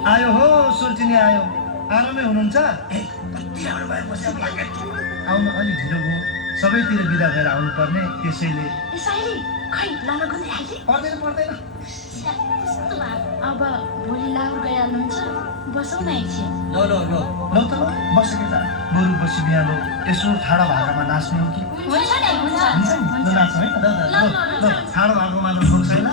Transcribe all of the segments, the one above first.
आयो हो सोल्चिनी आयो आरामै हुनुहुन्छ आउनु अलि ढिलो भयो सबैतिर बिदा भएर आउनुपर्ने त्यसैले पर्दैन पर्दैन अब भोलि लाउर गइहाल्नुहुन्छ बसौँ न एकछिन ल त ल बसेको त बरु बसी बिहालो यसो ठाडो भाकामा नाच्ने हो कि हुन्छ नि हुन्छ ल नाच है ल ठाडो भाकामा त ठोक्छ होइन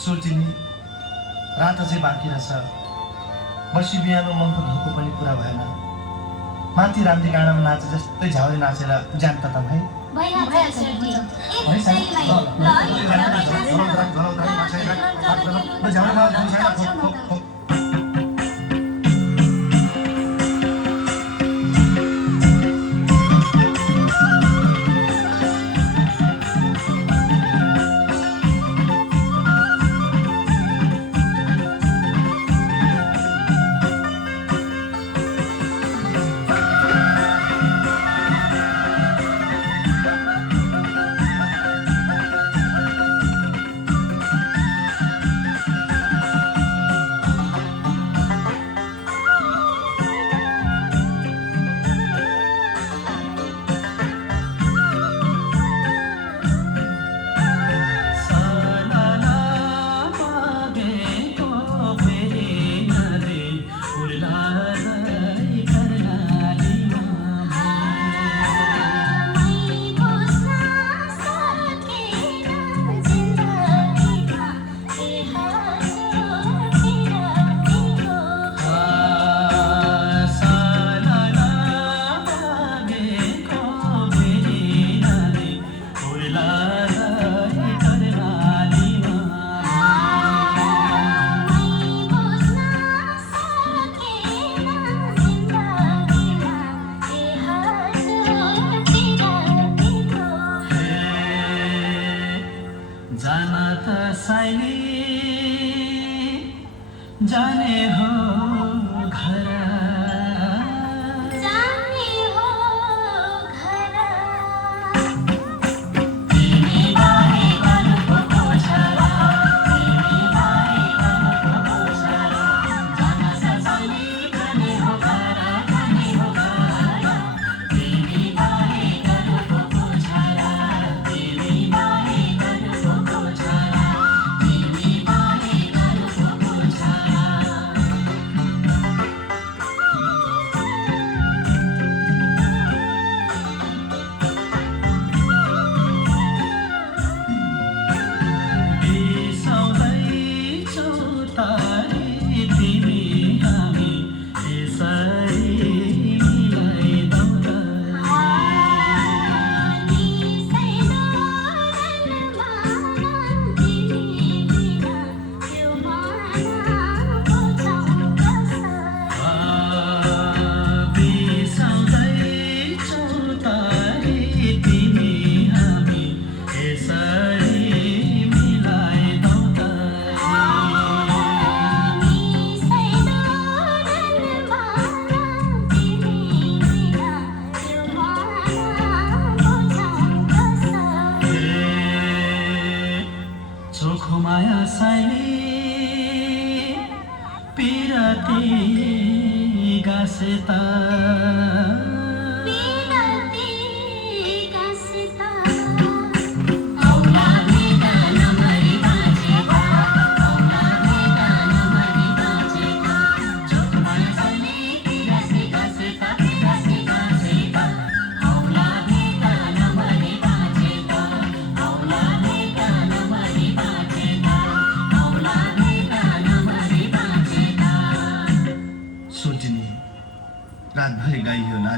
सोल्चिनी रात चाहिँ बाँकी रहेछ बसी बिहानो मनको धोको पनि पुरा भएन माथि राम्री गाडामा नाचे जस्तै झ्याउरे नाचेर ज्यान खतम है जाने हो घर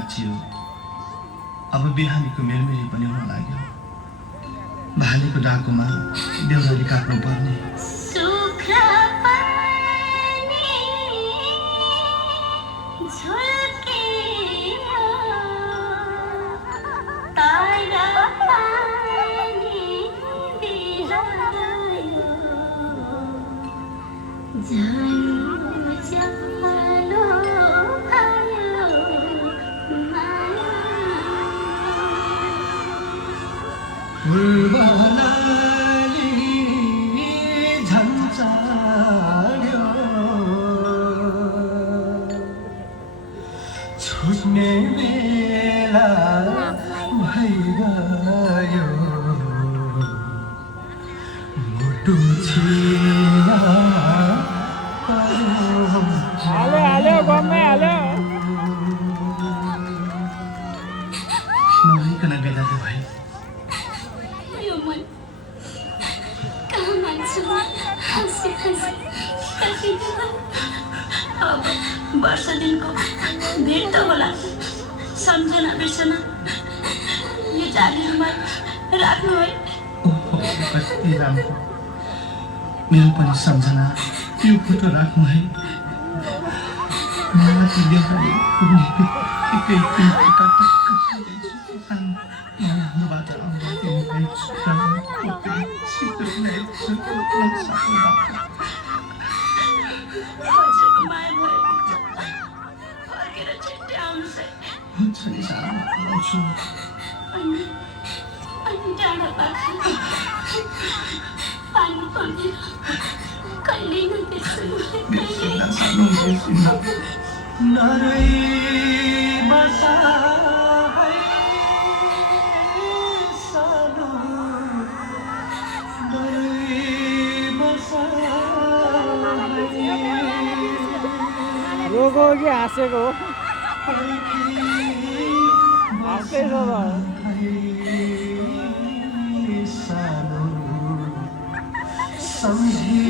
नाचियो अब बिहानीको मेलमेली पनि हुन लाग्यो भालीको डाकोमा देउराली काट्नु पर्ने सुख्रा पानी झुल्कियो तारा पानी बिरायो जानु जानु भयो माया फुलबालाले झन्झाड्यो छुट्ने बेला भइगयो मुटु छिया हाल्यो गममै हाल्यो नभइकन बेलाको भए यो मन कहाँ मान्छु हाँसी हाँसी काटिदिनु अब वर्ष दिनको भेट त होला सम्झना बिर्सना यो जागिरमा राख्नु है ओहो कति राम्रो मेरो पनि सम्झना यो फोटो राख्नु है माथि देखाले पुग्ने एकै एकैका हाम्रोबाट हजुरको माया भयो फर्केर छिट्टै आउनुहोस् है हुन्छ नि सानो आउँछु अनि डाँडा पाखा पानी पर्दैन कहिले नदेख्छु बिर्सिँदा सानो बिर्सिँदा नरै बसा है सानो नरै बसा रोगो कि हाँसेको हो हाँस्दै छ सानो सम्झी